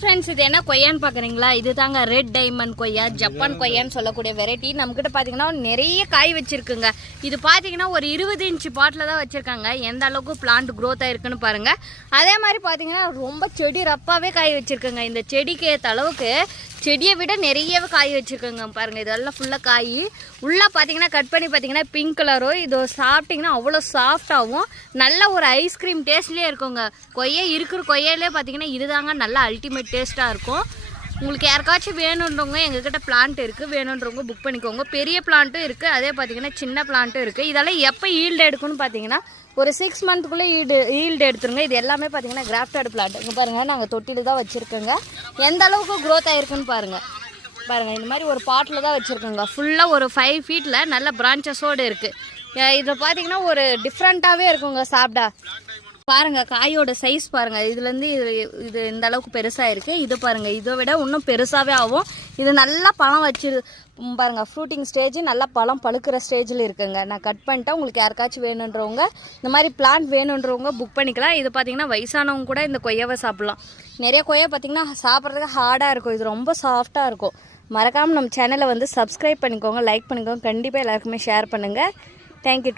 Friends இது என்ன கொய்யான்னு பாக்குறீங்களா? இது தாங்க ரெட் டைமண்ட் கொய்யா, ஜப்பான் கொய்யான்னு சொல்லக்கூடிய வெரைட்டி. நம்மகிட்ட பாத்தீங்கன்னா நிறைய காய் வச்சிருக்குங்க. இது பாத்தீங்கன்னா ஒரு 20 இன்ச் பாட்டில் தான் வச்சிருக்காங்க. எந்த அளவுக்கு பிளான்ட் க்ரோத் ஆயிருக்குன்னு பாருங்க. அதே மாதிரி பாத்தீங்கன்னா ரொம்ப செடி ரப்பாவே காய் வச்சிருக்குங்க. இந்த செடிக்கு ஏற்ற அளவுக்கு செடியை விட நிறையவே காய் வச்சிருக்கோங்க பாருங்க. இதெல்லாம் ஃபுல்லாக காய் உள்ளே பார்த்தீங்கன்னா கட் பண்ணி பார்த்தீங்கன்னா பிங்க் கலரோ இது சாப்பிட்டிங்கன்னா அவ்வளோ சாஃப்டாகவும் நல்ல ஒரு ஐஸ்கிரீம் டேஸ்ட்லேயே இருக்குங்க. கொய்யா இருக்கிற கொய்யாலே பார்த்தீங்கன்னா இதுதாங்க நல்லா அல்டிமேட் டேஸ்ட்டாக இருக்கும். உங்களுக்கு யாருக்காச்சும் வேணுன்றவங்க எங்ககிட்ட பிளான்ட் இருக்குது, வேணுன்றவங்க புக் பண்ணிக்கோங்க. பெரிய பிளான்ட்டும் இருக்குது, அதே பார்த்தீங்கன்னா சின்ன பிளான்ட்டும் இருக்குது. இதெல்லாம் எப்போ ஈல்டு எடுக்குன்னு பார்த்தீங்கன்னா ஒரு 6 மந்த்துக்குள்ளே ஈல்டு எடுத்துருங்க. இது எல்லாமே பார்த்தீங்கன்னா கிராஃப்டட் பிளான்ட். இங்கே பாருங்கள், நாங்கள் தொட்டியில் தான் வச்சுருக்கோங்க. எந்த அளவுக்கு க்ரோத் ஆகிருக்குன்னு பாருங்கள். இந்த மாதிரி ஒரு பாட்டில் தான் வச்சுருக்கோங்க. ஃபுல்லாக ஒரு 5 ஃபீட்டில் நல்ல பிரான்ச்சஸோடு இருக்குது. இதில் பார்த்தீங்கன்னா ஒரு டிஃப்ரெண்ட்டாகவே இருக்குங்க சாப்பிட்டா. பாருங்கள் காயோட சைஸ் பாருங்கள். இதுலேருந்து இது இந்த அளவுக்கு பெருசாக இருக்குது. இது பாருங்கள், இதை விட இன்னும் பெருசாகவே ஆகும். இது நல்லா பழம் வச்சு பாருங்கள். ஃப்ரூட்டிங் ஸ்டேஜ் நல்லா பழம் பழுக்கிற ஸ்டேஜில் இருக்குங்க. நான் கட் பண்ணிட்டேன். உங்களுக்கு யாருக்காச்சும் வேணுன்றவங்க இந்த மாதிரி பிளான்ட் வேணுன்றவங்க புக் பண்ணிக்கலாம். இது பார்த்தீங்கன்னா வயசானவங்க கூட இந்த கொய்யாவை சாப்பிட்லாம். நிறைய கொய்யா பார்த்தீங்கன்னா சாப்பிட்றதுக்கு ஹார்டாக இருக்கும், இது ரொம்ப சாஃப்டாக இருக்கும். மறக்காமல் நம்ம சேனலை வந்து சப்ஸ்கிரைப் பண்ணிக்கோங்க, லைக் பண்ணிக்கோங்க. கண்டிப்பாக எல்லாருக்குமே ஷேர் பண்ணுங்கள். தேங்க்யூ.